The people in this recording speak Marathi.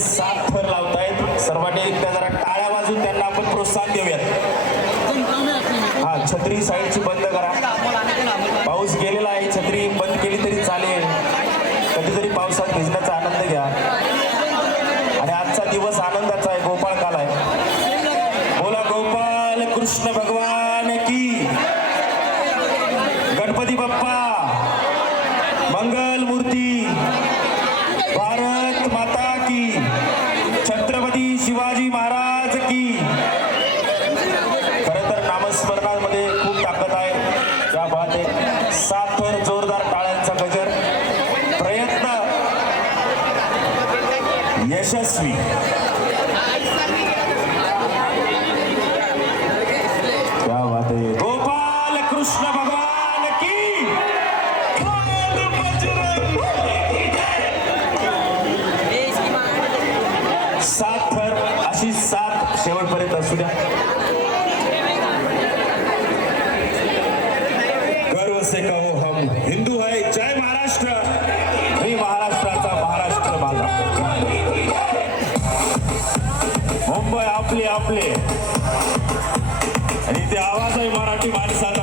7 थर लावतायत सर्वांनी एकदा जरा टाळ्या वाजून त्यांना आपण प्रोत्साहन देऊयात। हा छत्री साईडची बंद करा, पाऊस गेलेला आहे, छत्री बंद केली तरी चालेल, कधीतरी पावसात भिजण्याचा आनंद घ्या आणि आजचा दिवस आनंदाचा आहे, गोपाळ काल आहे। बोला गोपाल कृष्ण भगवान की, गणपती बाप्पा मंगल मूर्ती, भारत माता की, छत्रपती शिवाजी महाराज की। खरं तर नामस्मरणामध्ये खूप ताकद आहे, त्या बात आहे। 7 थर जोरदार टाळ्यांचा गजर, प्रयत्न यशस्वी। क्या बात आहे, गोपाल कृष्ण भगवान की, बोल बजरंग बली की जय। 7 थर अशी 7 शेवटपर्यंत असू द्या। गर्व से कहो हम हिंदू है, जय महाराष्ट्र। मी महाराष्ट्राचा, महाराष्ट्र माझा, मुंबई आपले आपले, आणि ते आवाज आहे मराठी माणसाचा।